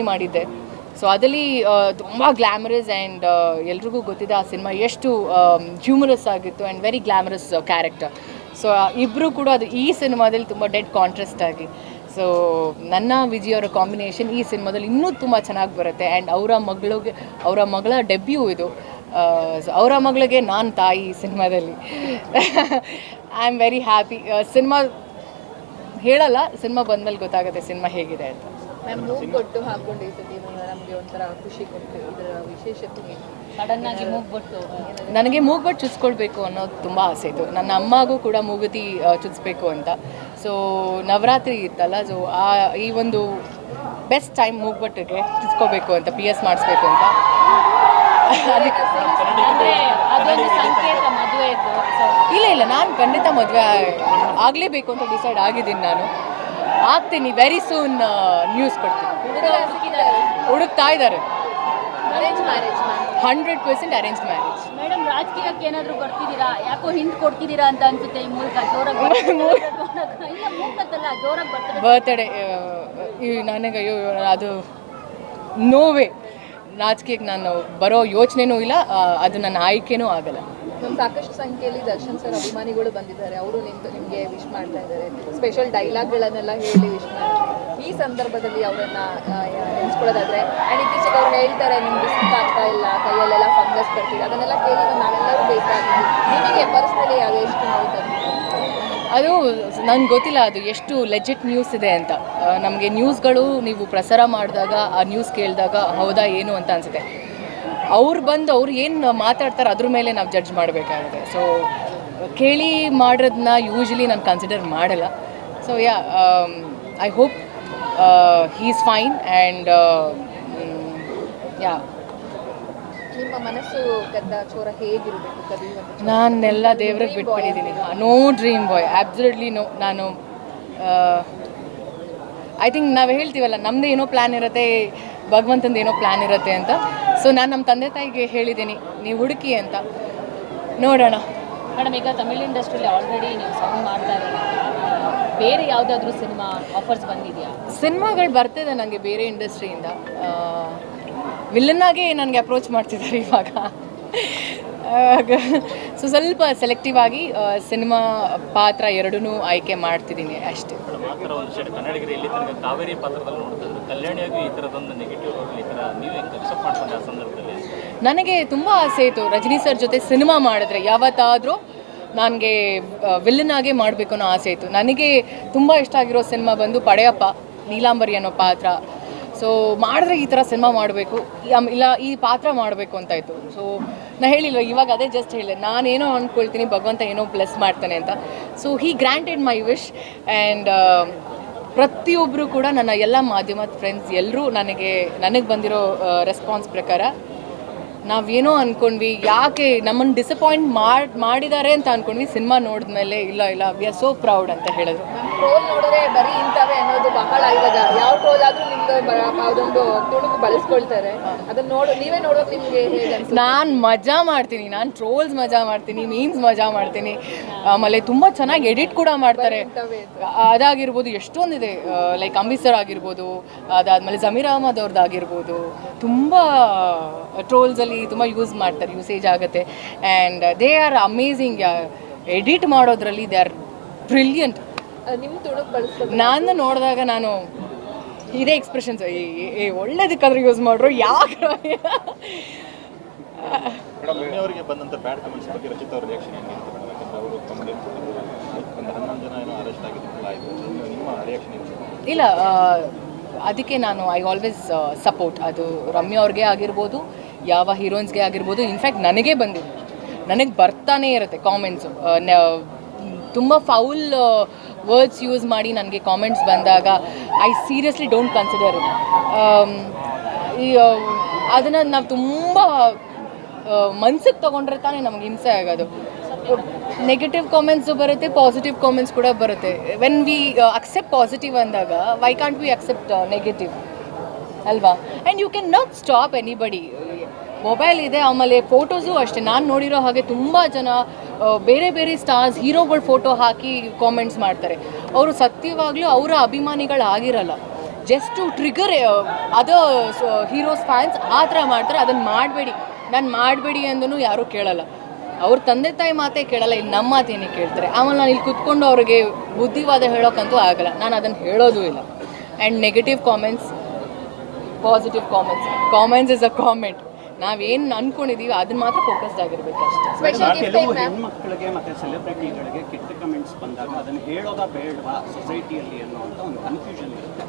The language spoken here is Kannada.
ಮಾಡಿದ್ದೆ. ಸೊ ಅದರಲ್ಲಿ ತುಂಬ ಗ್ಲ್ಯಾಮರಸ್ ಆ್ಯಂಡ್ ಎಲ್ರಿಗೂ ಗೊತ್ತಿದೆ ಆ ಸಿನಿಮಾ ಎಷ್ಟು ಹ್ಯೂಮರಸ್ ಆಗಿತ್ತು and very glamorous character. So ಇಬ್ಬರು ಕೂಡ ಅದು ಈ ಸಿನಿಮಾದಲ್ಲಿ ತುಂಬ ಡೆಡ್ ಕಾಂಟ್ರಾಸ್ಟ್ ಆಗಿ. ಸೊ ನನ್ನ ವಿಜಯ್ ಅವರ ಕಾಂಬಿನೇಷನ್ ಈ ಸಿನಿಮಾದಲ್ಲಿ ಇನ್ನೂ ತುಂಬ ಚೆನ್ನಾಗಿ ಬರುತ್ತೆ. ಆ್ಯಂಡ್ ಅವರ ಮಗಳ ಡೆಬ್ಯೂ ಇದು. ಅವರ ಮಗಳಿಗೆ ನಾನು ತಾಯಿ ಈ ಸಿನಿಮಾದಲ್ಲಿ. I am very happy. Cinema ಹೇಳಲ್ಲ, ಸಿನಿಮಾ ಬಂದಮೇಲೆ ಗೊತ್ತಾಗುತ್ತೆ ಸಿನಿಮಾ ಹೇಗಿದೆ ಅಂತ. ಮ್ಯಾಮ್ ಮೂಗು ಕೊಟ್ಟು ಹಾಕೊಂಡಿದ್ದೀವಿ, ನಮಗೆ ಒಂಥರ ಖುಷಿ ಕೊಟ್ಟು ಇದರ ವಿಶೇಷತೆ ಸಡನ್ ಆಗಿ ಮೂಗ್ಬಟ್ಟು ನನಗೆ ಮೂಗ್ಬಟ್ಟು ಚುಚ್ಕೊಳ್ಬೇಕು ಅನ್ನೋದು ತುಂಬ ಆಸೆ ಇತ್ತು. ನನ್ನ ಅಮ್ಮಗೂ ಕೂಡ ಮೂಗುತಿ ಚುಚ್ಬೇಕು ಅಂತ. ಸೊ ನವರಾತ್ರಿ ಇತ್ತಲ್ಲ, ಸೊ ಈ ಒಂದು ಬೆಸ್ಟ್ ಟೈಮ್ ಮೂಗ್ಬಟ್ಟಿಗೆ ಚುಚ್ಕೋಬೇಕು ಅಂತ, PS ಮಾಡಿಸ್ಬೇಕು ಅಂತ. ಇಲ್ಲ ನಾನು ಖಂಡಿತ ಮದುವೆ ಆಗಲೇಬೇಕು ಅಂತ ಡಿಸೈಡ್ ಆಗಿದ್ದೀನಿ. ನಾನು ಆಗ್ತೀನಿ, ವೆರಿ ಸೂನ್ ನ್ಯೂಸ್ ಕೊಡ್ತೀನಿ. ಹುಡುಕ್ತಾ ಇದ್ದಾರೆ. 100% ಅರೇಂಜ್ ಮ್ಯಾರೇಜ್. ಮೇಡಮ್, ರಾಜಕೀಯಕ್ಕೆ ಏನಾದರೂ ಬರ್ತಿದ್ದೀರಾ? ಯಾಕೋ ಹಿಂಟ್ ಕೊಡ್ತಿದ್ದೀರಾ ಅಂತ ಅನ್ಸುತ್ತೆ ಈ ಮೂಲಕ. ಜೋರಾಗಿ ಬರ್ತ್ಡೇ ನನಗೆ ಅದು ನೋವೇ. ರಾಜಕೀಯಕ್ಕೆ ನಾನು ಬರೋ ಯೋಚನೆನೂ ಇಲ್ಲ, ಅದು ನನ್ನ ಆಯ್ಕೆನೂ ಆಗಲ್ಲ. ಸಾಕಷ್ಟು ಸಂಖ್ಯೆಯಲ್ಲಿ ದರ್ಶನ್ ಸರ್ ಅಭಿಮಾನಿಗಳು ಬಂದಿದ್ದಾರೆ. ಅವರು ನಿಮಗೆ ವಿಶ್ ಮಾಡ್ತಾ ಇದ್ದಾರೆ, ಸ್ಪೆಷಲ್ ಡೈಲಾಗ್ಗಳನ್ನೆಲ್ಲ ಹೇಳಿ ವಿಶ್ ಮಾಡ್ತಾರೆ. ಈ ಸಂದರ್ಭದಲ್ಲಿ ಅವರನ್ನ ನೆನೆಸ್ಕೊಳ್ಳೋದಾದ್ರೆ, ಆ್ಯಂಡ್ ಇತ್ತೀಚೆಗೆ ಅವ್ರು ಹೇಳ್ತಾರೆ ನಿಮ್ಗೆ ಇಷ್ಟ ಆಗ್ತಾ ಇಲ್ಲ, ಕೈಯಲ್ಲೆಲ್ಲ ಫಂಗಸ್ ಬರ್ತಿದೆ, ಅದನ್ನೆಲ್ಲ ಕೇಳಿ ನಾವೆಲ್ಲರೂ ಬೇಕಾಗಿದೆ. ನಿಮಗೆ ಪರ್ಸ್ನಲಿ ಅದು ಎಷ್ಟು ನೋಡ್ತಾರೆ? ಅದು ನನಗೆ ಗೊತ್ತಿಲ್ಲ ಅದು ಎಷ್ಟು ಲೆಜಿಟ್ ನ್ಯೂಸ್ ಇದೆ ಅಂತ. ನಮಗೆ ನ್ಯೂಸ್ಗಳು ನೀವು ಪ್ರಸಾರ ಮಾಡಿದಾಗ ಆ ನ್ಯೂಸ್ ಕೇಳಿದಾಗ ಹೌದಾ ಏನು ಅಂತ ಅನಿಸುತ್ತೆ. ಅವ್ರು ಬಂದು ಅವ್ರು ಏನು ಮಾತಾಡ್ತಾರೆ ಅದ್ರ ಮೇಲೆ ನಾವು ಜಡ್ಜ್ ಮಾಡಬೇಕಾಗುತ್ತೆ. ಸೊ ಕೇಳಿ ಮಾಡೋದನ್ನ ಯೂಶ್ವಲಿ ನಾನು ಕನ್ಸಿಡರ್ ಮಾಡಲ್ಲ. So I hope he is fine and ನಿಮ್ಮ ಮನಸ್ಸು ಕದ್ದ ಚೋರ ಹೇಗಿರಬೇಕು? ನಾನೆಲ್ಲ ದೇವ್ರಿಗೆ ಬಿಟ್ಬಿಟ್ಟಿದ್ದೀನಿ. No dream boy, absolutely no. ನಾನು ಐ ಥಿಂಕ್ ನಾವು ಹೇಳ್ತೀವಲ್ಲ, ನಮ್ಮದೇ ಏನೋ ಪ್ಲ್ಯಾನ್ ಇರುತ್ತೆ, ಭಗವಂತಂದು ಏನೋ ಪ್ಲ್ಯಾನ್ ಇರುತ್ತೆ ಅಂತ. ಸೊ ನಾನು ನಮ್ಮ ತಂದೆ ತಾಯಿಗೆ ಹೇಳಿದ್ದೀನಿ, ನೀವು ಹುಡುಕಿ ಅಂತ, ನೋಡೋಣ. ಮೇಡಮ್, ಈಗ ತಮಿಳ್ ಇಂಡಸ್ಟ್ರಿಯಲ್ಲಿ ಆಲ್ರೆಡಿ ನೀವು ಸೌಂಡ್ ಮಾಡ್ತಾ ಇದ್ದೀರಿ. ಬೇರೆ ಯಾವುದಾದ್ರೂ ಸಿನಿಮಾ ಆಫರ್ಸ್ ಬಂದಿದೆಯಾ? ಸಿನಿಮಾಗಳು ಬರ್ತಿದೆ ನನಗೆ ಬೇರೆ ಇಂಡಸ್ಟ್ರಿಯಿಂದ. ವಿಲ್ಲನ್ನಾಗೆ ನನಗೆ ಅಪ್ರೋಚ್ ಮಾಡ್ತಿದ್ದಾರೆ ಇವಾಗ. ಸೊ ಸ್ವಲ್ಪ ಸೆಲೆಕ್ಟಿವ್ ಆಗಿ ಸಿನಿಮಾ ಪಾತ್ರ ಎರಡೂ ಆಯ್ಕೆ ಮಾಡ್ತಿದ್ದೀನಿ ಅಷ್ಟೇ. ನನಗೆ ತುಂಬ ಆಸೆ ಇತ್ತು ರಜನಿ ಸರ್ ಜೊತೆ ಸಿನಿಮಾ ಮಾಡಿದ್ರೆ ಯಾವತ್ತಾದರೂ ನನಗೆ ವಿಲ್ಲನ್ ಆಗೇ ಮಾಡಬೇಕು ಅನ್ನೋ ಆಸೆ ಇತ್ತು. ನನಗೆ ತುಂಬ ಇಷ್ಟ ಆಗಿರೋ ಸಿನಿಮಾ ಬಂದು ಪಡೆಯಪ್ಪ, ನೀಲಾಂಬರಿ ಅನ್ನೋ ಪಾತ್ರ. ಸೊ ಮಾಡಿದ್ರೆ ಈ ಥರ ಸಿನಿಮಾ ಮಾಡಬೇಕು, ಇಲ್ಲ ಈ ಪಾತ್ರ ಮಾಡಬೇಕು ಅಂತ ಇತ್ತು. ಸೊ ನಾನು ಹೇಳಿಲ್ಲ, ಇವಾಗ ಅದೇ ಜಸ್ಟ್ ಹೇಳಿದೆ, ನಾನೇನೋ ಅಂದ್ಕೊಳ್ತೀನಿ, ಭಗವಂತ ಏನೋ ಬ್ಲೆಸ್ ಮಾಡ್ತಾನೆ ಅಂತ. So he granted my wish. And ಪ್ರತಿಯೊಬ್ಬರು ಕೂಡ ನನ್ನ ಎಲ್ಲ ಮಾಧ್ಯಮದ ಫ್ರೆಂಡ್ಸ್ ಎಲ್ಲರೂ ನನಗೆ ಬಂದಿರೋ ರೆಸ್ಪಾನ್ಸ್ ಪ್ರಕಾರ ನಾವೇನೋ ಅಂದ್ಕೊಂಡ್ವಿ, ಯಾಕೆ ನಮ್ಮನ್ನು ಡಿಸಪಾಯಿಂಟ್ ಮಾಡಿದ್ದಾರೆ ಅಂತ ಅಂದ್ಕೊಂಡ್ವಿ, ಸಿನಿಮಾ ನೋಡಿದ್ಮೇಲೆ ಇಲ್ಲ ವಿ ಆರ್ ಸೋ ಪ್ರೌಡ್ ಅಂತ ಹೇಳಿದ್ರು. ಟ್ರೋಲ್ ನೋಡಿದ್ರೆ ಬರೀ ಇಂಥವೇ ಅನ್ನೋದು ಬಹಳ, ಇವಾಗ ಯಾವ ಟ್ರೋಲ್ ಆದರೂ ನಿಮ್ದು ಅದೊಂದು ತುಣುಕು ಬಳಸ್ಕೊಳ್ತಾರೆ. ಅದನ್ನ ನೀವೇ ನೋಡೋಕೆ ನಿಮಗೆ ಹೇಗೆ ಅನ್ಸುತ್ತೆ? ನಾನು ಮಜಾ ಮಾಡ್ತೀನಿ, ನಾನು ಟ್ರೋಲ್ಸ್ ಮಜಾ ಮಾಡ್ತೀನಿ, ಮೀಮ್ಸ್ ಮಜಾ ಮಾಡ್ತೀನಿ. ಆಮೇಲೆ ತುಂಬ ಚೆನ್ನಾಗಿ ಎಡಿಟ್ ಕೂಡ ಮಾಡ್ತಾರೆ. ಅದಾಗಿರ್ಬೋದು, ಎಷ್ಟೊಂದಿದೆ. ಲೈಕ್ ಅಂಬಿಸರ್ ಆಗಿರ್ಬೋದು, ಅದಾದಮೇಲೆ ಜಮೀರ್ ಅಹಮದ್ ಅವ್ರದ್ದು ಆಗಿರ್ಬೋದು, ತುಂಬ ಟ್ರೋಲ್ಸಲ್ಲಿ ತುಂಬ ಯೂಸೇಜ್ ಆಗುತ್ತೆ. And they are amazing. Edit ಮಾಡೋದ್ರಲ್ಲಿ ದೇ ಆರ್ ಬ್ರಿಲಿಯಂಟ್. ನಿಮ್ಮ ತುಣುಕು ಬಳಸ್ತಾರೆ. ನಾನು ನೋಡಿದಾಗ ನಾನು ಇದೇ ಎಕ್ಸ್ಪ್ರೆಷನ್ಸ್, ಒಳ್ಳೇದಕ್ಕಾದ್ರೂ ಯೂಸ್ ಮಾಡ್ರು, ಯಾಕೆ ಇಲ್ಲ, ಅದಕ್ಕೆ ನಾನು ಐ ಆಲ್ವೇಸ್ ಸಪೋರ್ಟ್. ಅದು ರಮ್ಯಾ ಅವ್ರಿಗೆ ಆಗಿರ್ಬೋದು, ಯಾವ ಹೀರೋಯಿನ್ಸ್ಗೆ ಆಗಿರ್ಬೋದು. ಇನ್ಫ್ಯಾಕ್ಟ್ ನನಗೆ ಬರ್ತಾನೆ ಇರುತ್ತೆ ಕಾಮೆಂಟ್ಸು. ತುಂಬ ಫೌಲ್ ವರ್ಡ್ಸ್ ಯೂಸ್ ಮಾಡಿ ನನಗೆ ಕಾಮೆಂಟ್ಸ್ ಬಂದಾಗ I seriously don't consider it. ಅದನ್ನು ನಾವು ತುಂಬ ಮನ್ಸಿಗೆ ತೊಗೊಂಡ್ರೆ ತಾನೇ ನಮಗೆ ಹಿಂಸೆ ಆಗೋದು. ನೆಗೆಟಿವ್ ಕಾಮೆಂಟ್ಸು ಬರುತ್ತೆ, ಪಾಸಿಟಿವ್ ಕಾಮೆಂಟ್ಸ್ ಕೂಡ ಬರುತ್ತೆ. ವೆನ್ ವಿ ಅಕ್ಸೆಪ್ಟ್ ಪಾಸಿಟಿವ್ ಅಂದಾಗ why can't we accept negative ಅಲ್ವಾ? And you can not stop anybody. Mobile ಇದೆ, ಆಮೇಲೆ ಫೋಟೋಸು ಅಷ್ಟೇ. ನಾನು ನೋಡಿರೋ ಹಾಗೆ ತುಂಬ ಜನ ಬೇರೆ ಬೇರೆ ಸ್ಟಾರ್ಸ್, ಹೀರೋಗಳ ಫೋಟೋ ಹಾಕಿ ಕಾಮೆಂಟ್ಸ್ ಮಾಡ್ತಾರೆ. ಅವರು ಸತ್ಯವಾಗ್ಲೂ ಅವರ ಅಭಿಮಾನಿಗಳಾಗಿರಲ್ಲ. Just to trigger other heroes fans ಆ ಥರ ಮಾಡ್ತಾರೆ. ಅದನ್ನು ಮಾಡಬೇಡಿ, ನಾನು ಮಾಡಬೇಡಿ ಅಂದೂ ಯಾರೂ ಕೇಳಲ್ಲ. ಅವ್ರ ತಂದೆ ತಾಯಿ ಮಾತೇ ಕೇಳಲ್ಲ, ಇಲ್ಲಿ ನಮ್ಮ ಮಾತೇನೇ ಕೇಳ್ತಾರೆ. ಆಮೇಲೆ ನಾನು ಇಲ್ಲಿ ಕೂತ್ಕೊಂಡು ಅವ್ರಿಗೆ ಬುದ್ಧಿವಾದ ಹೇಳೋಕ್ಕಂತೂ ಆಗಲ್ಲ, ನಾನು ಅದನ್ನು ಹೇಳೋದು ಇಲ್ಲ. And negative comments, positive comments is a comment. ನಾವೇನು ಅಂದ್ಕೊಂಡಿದ್ದೀವಿ ಅದನ್ನ ಮಾತ್ರ ಫೋಕಸ್ಡ್ ಆಗಿರ್ಬೇಕು ಅಷ್ಟೇ. ಸ್ಪೆಷಲ್ ಗಿಫ್ಟ್ ಕೆಲವು ಹೆಣ್ಮಕ್ಳಿಗೆ ಮತ್ತೆ ಸೆಲೆಬ್ರಿಟಿಗಳಿಗೆ ಕೆಟ್ಟ ಕಮೆಂಟ್ಸ್ ಬಂದಾಗ ಅದನ್ನು ಹೇಳೋದಾ ಬೇಡವಾ ಸೊಸೈಟಿಯಲ್ಲಿ ಅನ್ನುವಂಥ ಒಂದು ಕನ್ಫ್ಯೂಷನ್ ಇರುತ್ತೆ.